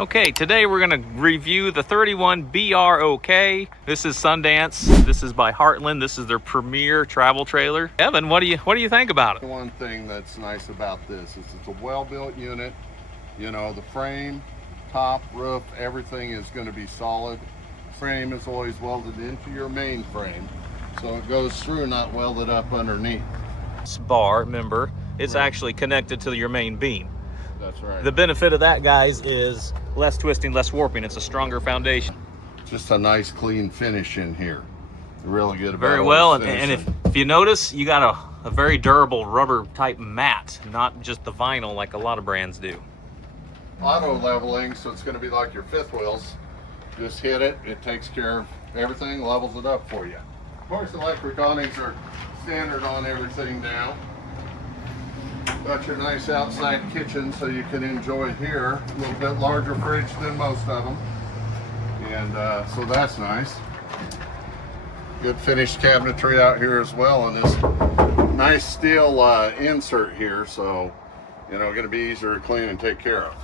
Okay, today we're going to review the 31BROK. This is Sundance. This is by Heartland. This is their premier travel trailer. Evan, what do you think about it? The one thing that's nice about this is it's a well-built unit. You know, the frame, top, roof, everything is going to be solid. Frame is always welded into your main frame, so it goes through, not welded up underneath. This bar, remember, it's actually connected to your main beam. That's right. The benefit of that, guys, is less twisting, less warping. It's a stronger foundation. Just a nice clean finish in here. Really good about Very well, and if you notice, you got a very durable rubber type mat, not just the vinyl like a lot of brands do. Auto leveling, so it's going to be like your fifth wheels. Just hit it, it takes care of everything, levels it up for you. Of course, electric awnings are standard on everything now. Got your nice outside kitchen so you can enjoy here. A little bit larger fridge than most of them. And so that's nice. Good finished cabinetry out here as well, and this nice steel insert here, so you know, going to be easier to clean and take care of.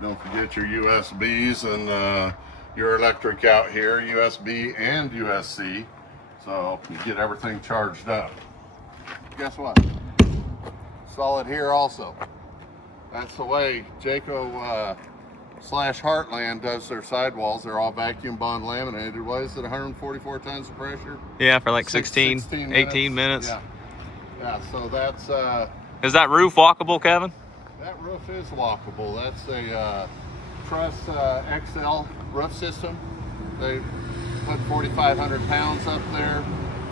Don't forget your USBs and your electric out here, USB and USB, so you get everything charged up. Guess what? Solid here also. That's the way Jayco slash Heartland does their sidewalls. They're all vacuum bond laminated. What is it, 144 tons of pressure? Yeah, for like 16 18 minutes. Yeah, so that's... Is that roof walkable, Kevin? That roof is walkable. That's a Truss XL roof system. They put 4,500 pounds up there,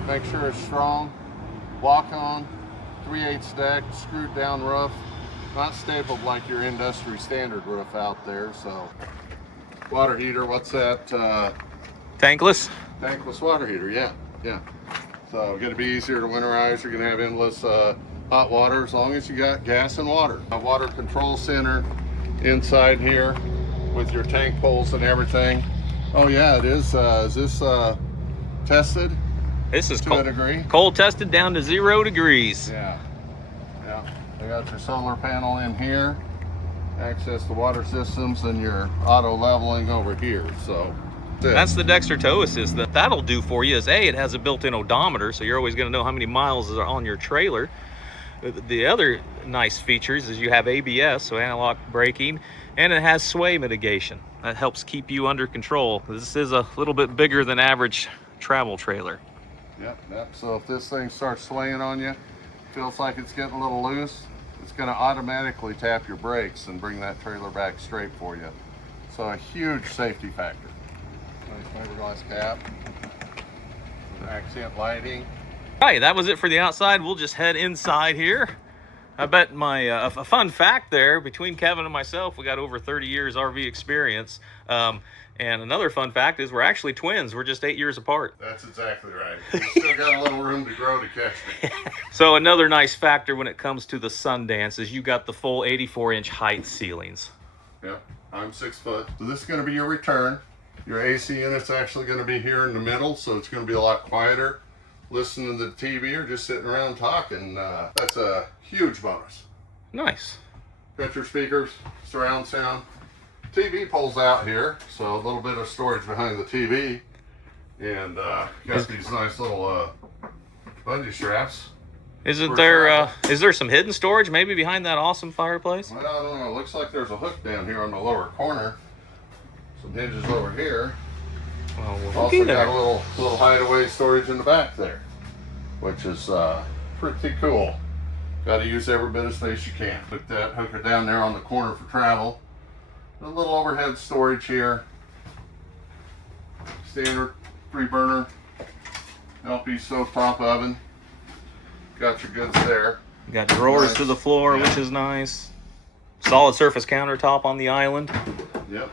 make sure it's strong. Walk on, 3/8 deck, screwed down roof, not stapled like your industry standard roof out there. So, water heater, what's that? Tankless? Tankless water heater, yeah. So, going to be easier to winterize. You're going to have endless hot water as long as you got gas and water. A water control center inside here with your tank poles and everything. Oh yeah, it is. Is this tested? This is to a degree. Cold tested down to 0 degrees. Yeah. They got your solar panel in here, access to water systems, and your auto leveling over here. So that's the Dexter tow assist. That'll do for you is it has a built-in odometer, so you're always going to know how many miles are on your trailer. The other nice features is you have ABS, so analog braking, and it has sway mitigation. That helps keep you under control. This is a little bit bigger than average travel trailer. Yep. So if this thing starts swaying on you, feels like it's getting a little loose, it's going to automatically tap your brakes and bring that trailer back straight for you. So a huge safety factor. Nice fiberglass cap, accent lighting. All right, that was it for the outside. We'll just head inside here. I bet my a fun fact there, between Kevin and myself, we got over 30 years RV experience. And another fun fact is we're actually twins. We're just 8 years apart. That's exactly right. We still got a little room to grow to catch me. So another nice factor when it comes to the Sundance is you got the full 84-inch height ceilings. Yep, I'm 6 foot. So this is going to be your return. Your AC unit's actually going to be here in the middle, so it's going to be a lot quieter. Listening to the TV or just sitting around talking, that's a huge bonus. Nice. Got your speakers, surround sound. TV pulls out here, so a little bit of storage behind the TV. And got these nice little bungee straps. Is there some hidden storage maybe behind that awesome fireplace? Well, I don't know. It looks like there's a hook down here on the lower corner. Some hinges over here. Well, Also got a little hideaway storage in the back there, which is pretty cool. Got to use every bit of space you can. Put that hooker down there on the corner for travel. A little overhead storage here. Standard 3-burner LP stovetop oven. Got your goods there. You got drawers to the floor, which is nice. Solid surface countertop on the island. Yep.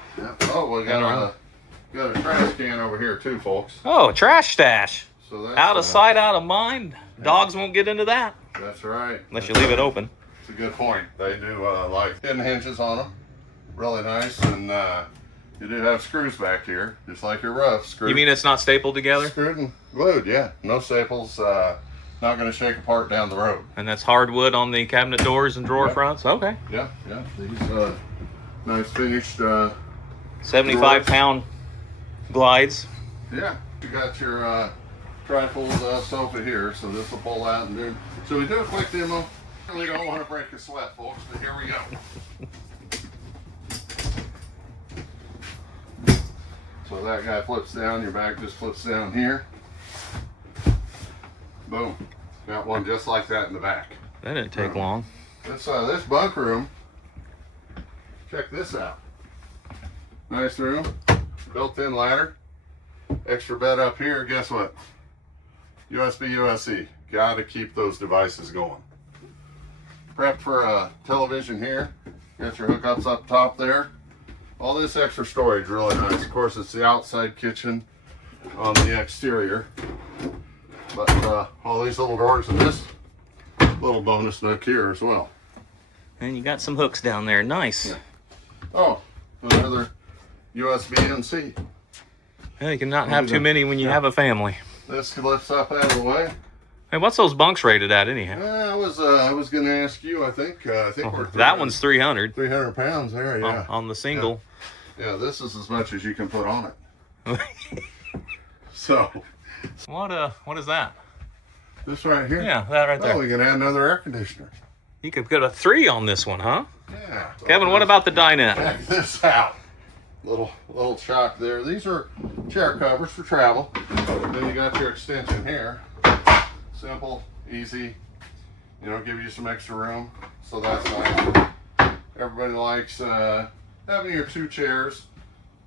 Oh, we got a trash can over here too, folks. Oh, a trash stash. So that's, out of sight, out of mind. Dogs won't get into that. That's right. Unless you leave it open. It's a good point. They do like hidden hinges on them. Really nice. And you do have screws back here, just like your roof. Screwed. You mean it's not stapled together? Screwed and glued, yeah. No staples. not going to shake apart down the road. And that's hardwood on the cabinet doors and drawer fronts? Okay. Yeah, yeah. These nice finished 75-pound glides. Yeah. You got your trifold sofa here, so this will pull out and do. So we do a quick demo. We don't want to break a sweat, folks, but here we go. So that guy flips down, your back just flips down here. Boom. Got one just like that in the back. That didn't take long. This bunk room, check this out. Nice room, built-in ladder, extra bed up here. Guess what? USB, USB. Gotta keep those devices going. Prepped for a television here. Got your hookups up top there. All this extra storage, really nice. Of course, it's the outside kitchen on the exterior. But all these little drawers and this little bonus nook here as well. And you got some hooks down there. Nice. Yeah. Oh, another USB-C. Yeah, you cannot have too many when you have a family. This lifts up out of the way. Hey, what's those bunks rated at anyhow? I was going to ask you. I think we're that one's 300. 300 pounds there. Yeah. On the single. Yeah, this is as much as you can put on it. So. What is that? This right here? Yeah, that right there. Oh, we can add another air conditioner. You could put a 3 on this one, huh? Yeah. Kevin, what about the dinette? Check this out. Little shock there. These are chair covers for travel. Then you got your extension here. Simple, easy. You know, give you some extra room. So that's nice. Everybody likes having your 2 chairs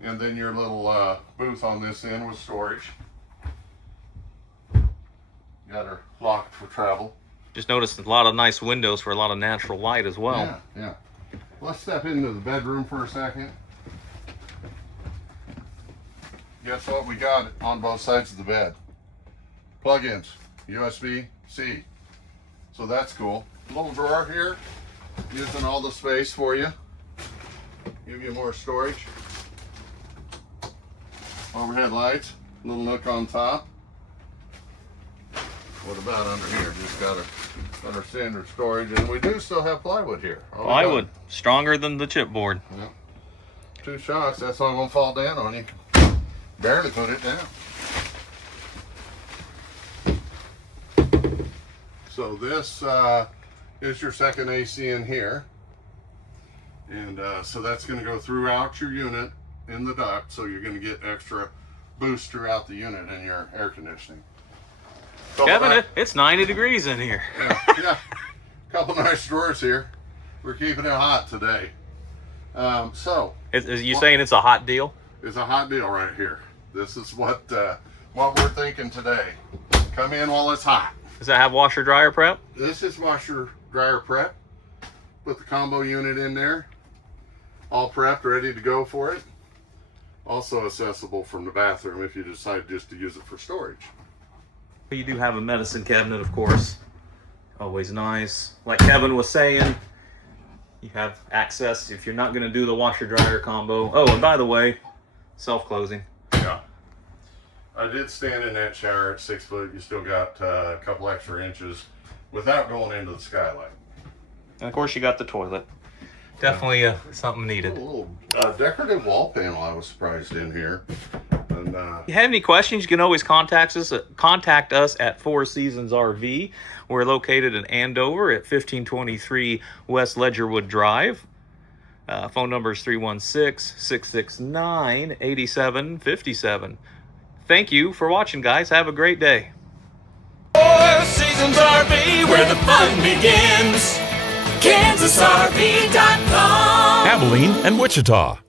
and then your little booth on this end with storage. Got her locked for travel. Just noticed a lot of nice windows for a lot of natural light as well. Yeah, yeah. Let's step into the bedroom for a second. Guess what we got on both sides of the bed? Plug-ins, USB-C. So that's cool. Little drawer here, using all the space for you. Give you more storage. Overhead lights, little nook on top. What about under here? Just got our standard storage, and we do still have plywood here. Plywood, stronger than the chipboard. Yeah. 2 shots, that's not gonna fall down on you. Barely put it down. So this is your second AC in here, and so that's gonna go throughout your unit in the duct, so you're gonna get extra boost throughout the unit in your air conditioning. Kevin, it's 90 degrees in here. Yeah. Couple nice drawers here. We're keeping it hot today. So, Is you saying it's a hot deal? It's a hot deal right here. This is what we're thinking today. Come in while it's hot. Does that have washer dryer prep? This is washer dryer prep. Put the combo unit in there. All prepped, ready to go for it. Also accessible from the bathroom if you decide just to use it for storage. You do have a medicine cabinet, of course. Always nice. Like Kevin was saying, you have access if you're not going to do the washer dryer combo. Oh, and by the way, self-closing. Yeah. I did stand in that shower at 6 foot. You still got a couple extra inches without going into the skylight. And of course, you got the toilet. Definitely something needed. A little decorative wall panel I was surprised in here. And, if you have any questions, you can always contact us at Four Seasons RV. We're located in Andover at 1523 West Ledgerwood Drive. Phone number is 316-669-8757. Thank you for watching, guys. Have a great day. Four Seasons RV, where the fun begins. KansasRV.com. Abilene and Wichita.